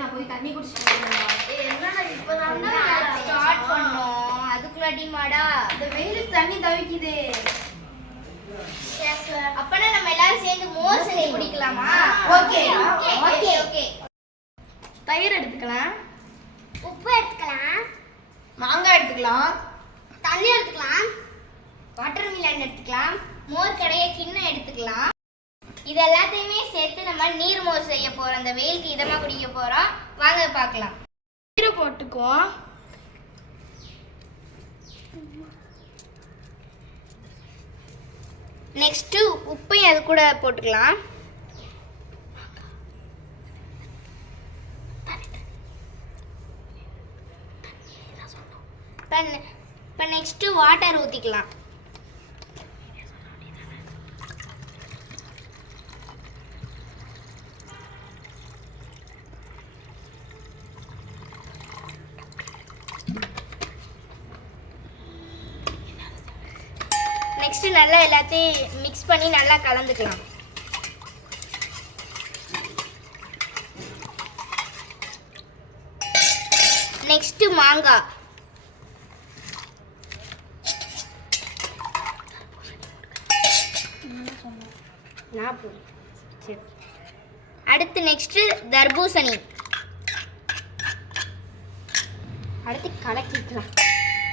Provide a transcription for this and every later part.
நான் போய் தண்ணி குடிச்சிட்டு என்னடா இப்பதான் ஸ்டார்ட் பண்ணோம் அதுக்குள்ள டீமாடா இந்த வெயிலுக்கு தண்ணி தவிக்குது. அப்பனா நம்ம எல்லாரும் சேர்ந்து மோர் செஞ்சு குடிக்கலாமா? Okay okay okay. தயிர் எடுத்துக்கலாம், உப்பு எடுத்துக்கலாம், மாங்காய் எடுத்துக்கலாம், தண்ணி எடுத்துக்கலாம், வாட்டர் மிலன் எடுத்துக்கலாம், மோர் கடைய கிண்ணம் எடுத்துக்கலாம். இது எல்லாத்தையுமே சேர்த்து நம்ம நீர் மோர் செய்ய போறோம். அந்த வெயிலுக்கு இதமா குடிக்க போறோம். வாங்க பார்க்கலாம். தயிரை போட்டுக்குவோம். நெக்ஸ்ட் உப்பையும் அது கூட போட்டுக்கலாம். இப்போ நெக்ஸ்ட் வாட்டர் ஊற்றிக்கலாம். நெக்ஸ்ட் நல்லா எல்லாத்தையும் மிக்ஸ் பண்ணி நல்லா கலந்துக்கலாம். நெக்ஸ்ட் மாங்காய், அடுத்து நெக்ஸ்ட் தர்பூசணி, அடுத்து கலக்கிக்கலாம்.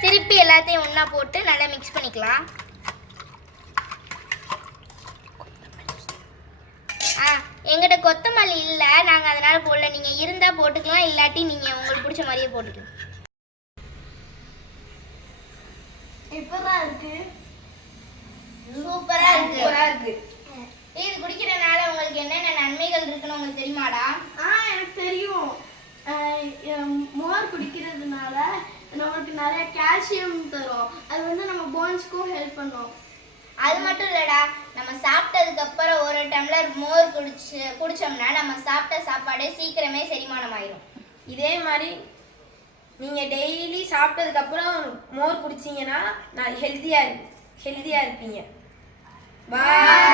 திருப்பி எல்லாத்தையும் ஒண்ணா போட்டு நல்லா மிக்ஸ் பண்ணிக்கலாம். எங்கிட்ட கொத்தமல்லி இல்லை, நாங்கள் அதனால போடல. நீங்கள் இருந்தால் போட்டுக்கலாம், இல்லாட்டி நீங்கள் உங்களுக்கு பிடிச்ச மாதிரியே போட்டுக்கலாம். இப்பதான் இருக்கு, சூப்பராக இருக்கு. இருக்கு. இது குடிக்கிறனால உங்களுக்கு என்னென்ன நன்மைகள் இருக்குன்னு உங்களுக்கு தெரியுமாடா? எனக்கு தெரியும். மோர் குடிக்கிறதுனால நமக்கு நிறைய கால்சியம் தரும். அது வந்து நம்ம போன்ஸ்க்கும் ஹெல்ப் பண்ணும். அது மட்டும் இல்லடா, நம்ம சாப்பிட்டதுக்கு அப்புறம் ஒரு டம்ளர் மோர் குடிச்சோம்னா நம்ம சாப்பிட்ட சாப்பாடு சீக்கிரமே செரிமானம் ஆயிரும். இதே மாதிரி நீங்க டெய்லி சாப்பிட்டதுக்கு அப்புறம் மோர் குடிச்சீங்கன்னா நான் ஹெல்தியா இருப்பீங்க. பாய்.